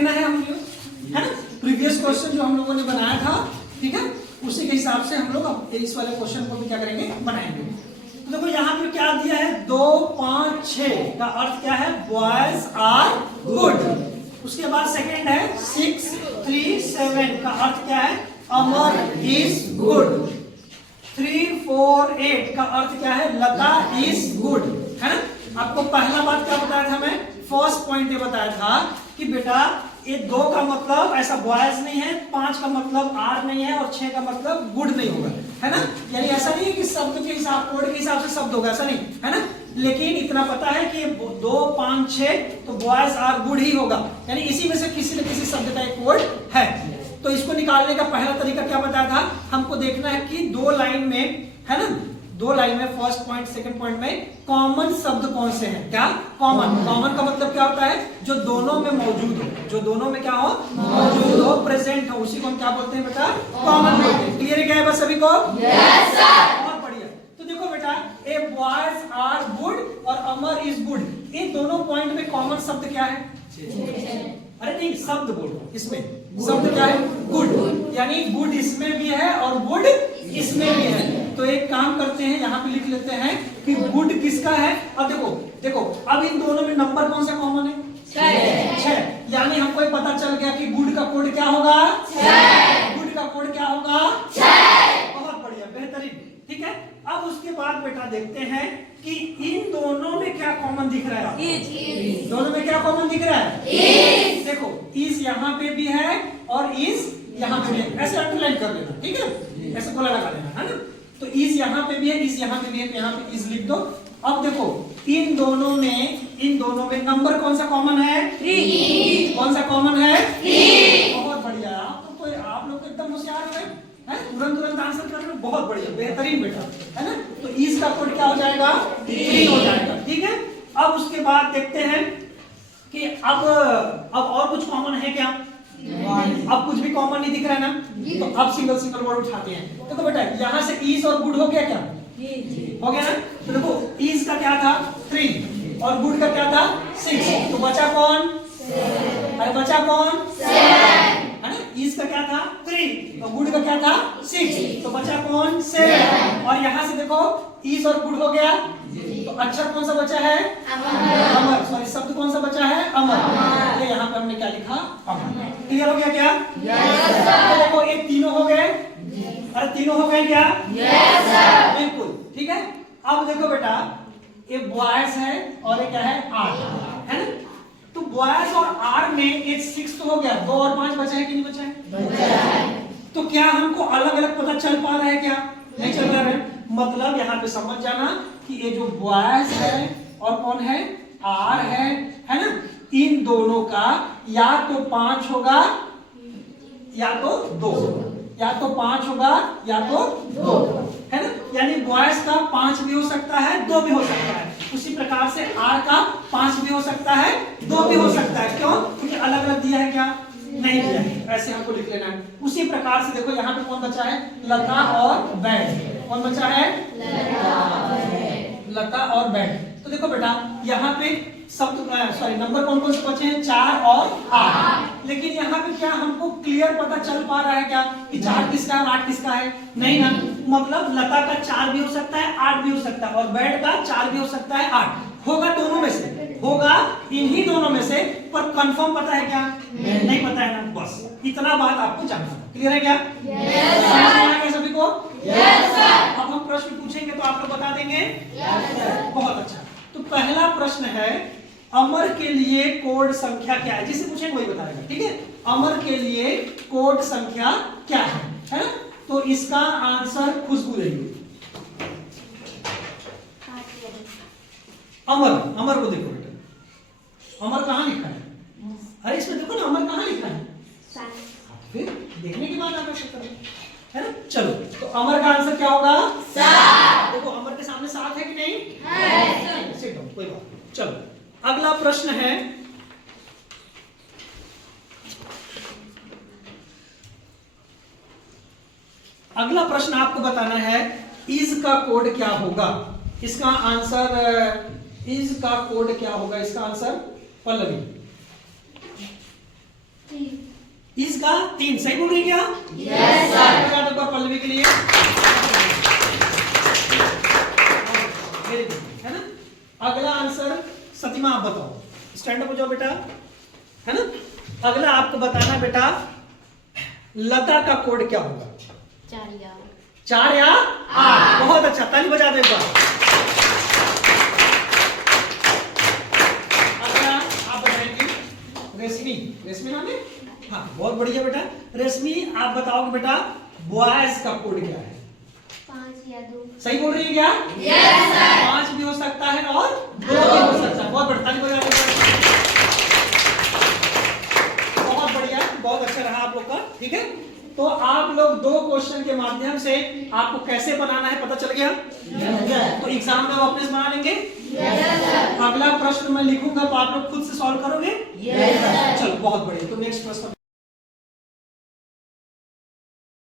देखना है हम लोग, है ना। प्रीवियस क्वेश्चन जो हम लोगों ने बनाया था, ठीक है, उसी के हिसाब से हम लोग अब इस वाले क्वेश्चन को भी क्या करेंगे, बनाएंगे। तो देखो यहाँ पे क्या दिया है, 2, 5, 6 का अर्थ क्या है, बॉयज आर गुड। उसके बाद सेकंड है 6, 3, 7 का अर्थ क्या है, अमर इज गुड। 3, 4, 8 का अर्थ क्या है, लता इज गुड, है ना। आपको पहला बात क्या बताया था, मैं फर्स्ट पॉइंट ये बताया था कि बेटा ये 2 का मतलब ऐसा बॉयज नहीं है, 5 का मतलब आर नहीं है और 6 का मतलब गुड नहीं होगा, है ना। यानी ऐसा नहीं है कि शब्द के हिसाब, कोड के हिसाब से शब्द होगा, ऐसा नहीं है ना। लेकिन इतना पता है कि 2, 5, 6 तो बॉयज आर गुड ही होगा, यानी इसी में से किसी न किसी शब्द का एक कोड है। तो इसको निकालने का पहला तरीका क्या बताया था, हमको देखना है कि 2 लाइन में, है ना, 2 लाइन में फर्स्ट पॉइंट सेकंड पॉइंट में कॉमन शब्द कौन से हैं। क्या कॉमन, कॉमन का मतलब क्या होता है, जो दोनों में मौजूद हो, जो दोनों में क्या हो, मौजूद हो, प्रेजेंट हो, उसी को हम क्या बोलते हैं बेटा, कॉमन बोलते हैं। क्लियर है क्या है बस सभी को? Yes sir. बहुत बढ़िया। तो देखो बेटा, ए बॉयज आर गुड और अमर इज गुड, इन दोनों पॉइंट में कॉमन शब्द क्या है? अरे नहीं, शब्द बोलो, इसमें शब्द क्या है, गुड, यानी गुड इसमें भी है और गुड इसमें भी है। तो एक काम करते हैं, यहाँ पे लिख लेते हैं कि गुड किसका है। अब देखो देखो, अब इन दोनों में नंबर कौन सा कॉमन है, 6, यानी हमको पता चल गया कि गुड का कोड क्या होगा, 6। गुड का कोड क्या होगा, 6। बहुत बढ़िया, बेहतरीन, ठीक है। अब उसके बाद बेटा देखते हैं कि इन दोनों में क्या कॉमन दिख रहा है, दोनों में क्या कॉमन दिख रहा है, देखो इज यहाँ पे भी है और इज यहाँ पे भी है, ऐसे अंडरलाइन कर लेना, ठीक है, ऐसे गोला लगा लेना, है ना। तो इज यहाँ पे भी है, इज यहाँ पे भी है, तो यहाँ पे इज लिख दो। अब देखो इन दोनों में नंबर कौन सा कॉमन है, 3। कौन सा कॉमन है, 3। बहुत बढ़िया, आप लोग तो एकदम होशियार हो गए, तुरंत आंसर कर रहे हो, बहुत बढ़िया, बेहतरीन बेटा, है ना। तो इज का कोड क्या हो जाएगा, 3 हो जाएगा, ठीक है। अब उसके बाद देखते हैं कि अब और कुछ कॉमन है क्या, अब कुछ भी कॉमन नहीं दिख रहा है ना, तो अब सिंगल वर्ड उठाते हैं। देखो बेटा यहाँ से इज और गुड हो गया क्या, हो गया ना। तो देखो इज का क्या था, 3 और गुड का क्या था, 6, तो बचा कौन, अरे बचा कौन, 7, है ना। इज का क्या था, 3 और गुड का क्या था, 6, तो बचा कौन, 7। और यहाँ से देखो इज और गुड हो गया, तो अक्षर कौन सा बचा है, अमर, सॉरी शब्द कौन सा बचा है, अमर। तो यहाँ पे हमने क्या लिखा, अमर। क्लियर हो गया क्या? Yes sir. तो देखो ये तीनों हो गए, अरे तीनों हो गए क्या? Yes sir. बिल्कुल ठीक है। अब देखो बेटा ये बॉयज है और ये क्या है, आर, है ना। तो बॉयज और आर में एक 6 तो हो गया, 2 और 5 बचा है कि नहीं बचा है? बचा है। तो क्या हमको अलग अलग पता चल पा रहा है क्या? नहीं चल रहा है। मतलब यहाँ पे समझ जाना कि ये जो बॉयज है और कौन है, आर है ना, इन दोनों का या तो 5 होगा या तो 2, या तो 5 होगा या तो 2, है ना। यानी बॉयज का 5 भी हो सकता है, 2 भी हो सकता है। उसी प्रकार से आर का 5 भी हो सकता है, 2 भी हो सकता है। क्यों? क्योंकि अलग अलग दिया है क्या? नहीं दिया है। ऐसे हमको लिख लेना है। उसी प्रकार से देखो यहाँ पे कौन बचा है, लता और बैट। कौन बचा है? लता और बैट। तो देखो बेटा यहाँ पे शब्द सॉरी नंबर कौन कौन से बचे हैं, 4 और 8। लेकिन यहाँ पे क्या हमको क्लियर पता चल पा रहा है क्या कि 4 किसका है और 8 किसका है? नहीं ना। मतलब लता का 4 भी हो सकता है, 8 भी हो सकता है, और बैट का 4 भी हो सकता है, 8 होगा, दोनों में से होगा, इन्हीं दोनों में से। पर कंफर्म पता है क्या? नहीं पता है ना। बस इतना बात आपको जानना। क्लियर है क्या? Yes sir. सभी को? Yes sir. अब हम प्रश्न पूछेंगे तो आप लोग बता देंगे? Yes sir. बहुत अच्छा। तो पहला प्रश्न है, अमर के लिए कोड संख्या क्या है? जिसे पूछेंगे वही बताएगा, ठीक है। अमर के लिए कोड संख्या क्या है ना। तो इसका आंसर खुशबू देगी। अमर, अमर को देखो बेटा, अमर कहाँ लिखा है? अरे इसमें देखो ना, अमर कहाँ लिखा है? फिर देखने के बाद आप ऐसा करें, है ना। चलो तो अमर का आंसर क्या होगा? 7। देखो अमर के सामने 7 है कि नहीं? है सर। कोई बात नहीं। चलो अगला प्रश्न है, अगला प्रश्न आपको बताना है इज का कोड क्या होगा। इसका आंसर, इज का कोड क्या होगा? इसका आंसर पल्लवी, इज का 3, सही बोल रही क्या? Yes sir. एक बार पल्लवी के लिए, है ना। अगला आंसर सतीमा आप बताओ, स्टैंड अप हो जाओ बेटा, है ना। अगला आपको बताना बेटा लता का कोड क्या होगा? 4 या 8। बहुत अच्छा, ताली बजा दो एक बार। अगला आप बताएंगे रेशमी, रेशमी नाम है, हाँ बहुत बढ़िया बेटा। रेशमी आप बताओगे बेटा बॉयज का कोड क्या है? 5 या 2। सही बोल रही है क्या? Yes sir. 5 भी हो सकता है और 2 भी हो सकता है। बहुत बढ़िया, ताली बजा दो। बहुत बढ़िया, बहुत अच्छा रहा आप लोग का, ठीक है। तो आप लोग 2 क्वेश्चन के माध्यम से आपको कैसे बनाना है पता चल गया? तो एग्जाम में वापस बना लेंगे। अगला प्रश्न मैं लिखूंगा तो आप लोग खुद से सॉल्व करोगे। चलो बहुत बढ़िया, तो नेक्स्ट प्रश्न